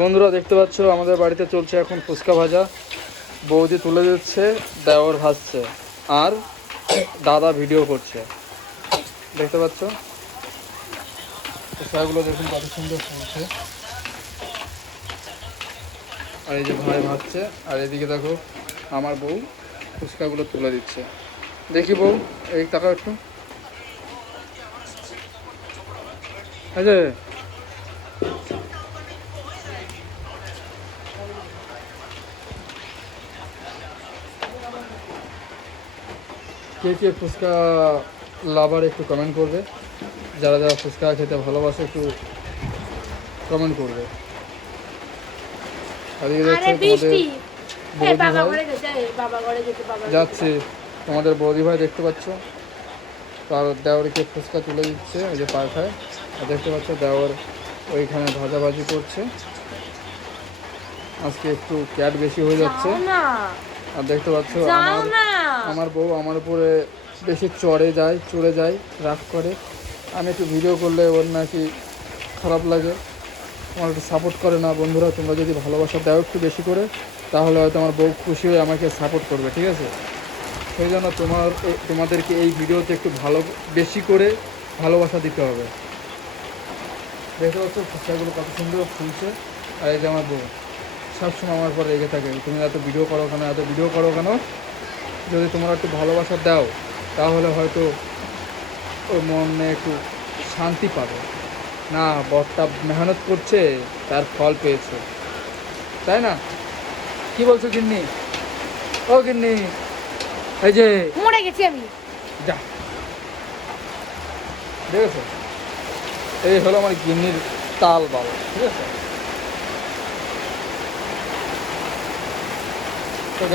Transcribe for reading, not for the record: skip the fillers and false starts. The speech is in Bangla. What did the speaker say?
বন্ধুরা দেখতে পাচ্ছ আমাদের বাড়িতে চলছে এখন ফুচকা ভাজা। বৌদি তুলে দিচ্ছে, দেওর ভাজছে, আর দাদা ভিডিও করছে। দেখতে পাচ্ছ ফুচকাগুলো দেখুন কত সুন্দর ফুলছে। আর এই যে ভাই ভাজছে, আর এদিকে দেখো আমার বউ ফুচকাগুলো তুলে দিচ্ছে। দেখি বউ, এই টাকা একটু এই যে কে কে ফুচকা লাভার একটু কমেন্ট করবে, যারা যারা ফুচকা খেতে ভালোবাসে একটু কমেন্ট করবে। এদিকে দেখছো তোমাদের যাচ্ছে, তোমাদের বৌদি ভাই দেখতে পাচ্ছ তার দেওরকে ফুচকা তুলে দিচ্ছে ওই যে পাখায়। আর দেখতে পাচ্ছ দেওর ওইখানে ভাজাভাজি করছে। আজকে একটু ক্যাট বেশি হয়ে যাচ্ছে। আর দেখতে পাচ্ছ আমার বউ আমার উপরে বেশি চড়ে যায়, রাগ করে। আমি একটু ভিডিও করলে ওর নাকি খারাপ লাগে, আমার একটু সাপোর্ট করে না। বন্ধুরা তোমরা যদি ভালোবাসা দাও একটু বেশি করে, তাহলে হয়তো আমার বউ খুশি হয়ে আমাকে সাপোর্ট করবে, ঠিক আছে? সেই জন্য তোমাদেরকে এই ভিডিওতে একটু বেশি করে ভালোবাসা দিতে হবে। দেখতে পাচ্ছ ফুচকাগুলো কত সুন্দর ফুলছে। আর এই যে আমার বউ সবসময় আমার পর রেগে থাকে, তুমি এত ভিডিও করো কেন। যদি তোমরা একটু ভালোবাসা দাও তাহলে হয়তো ওর মনে একটু শান্তি পাবে। না, বরটা মেহনত করছে, তার ফল পেয়েছে, তাই না? কি বলছো গিন্নি? ও গিন্নি, এই যে মরে গেছি আমি। যা, দেখেছো, এই হলো আমার গিন্নির তাল বাল, ঠিক আছে?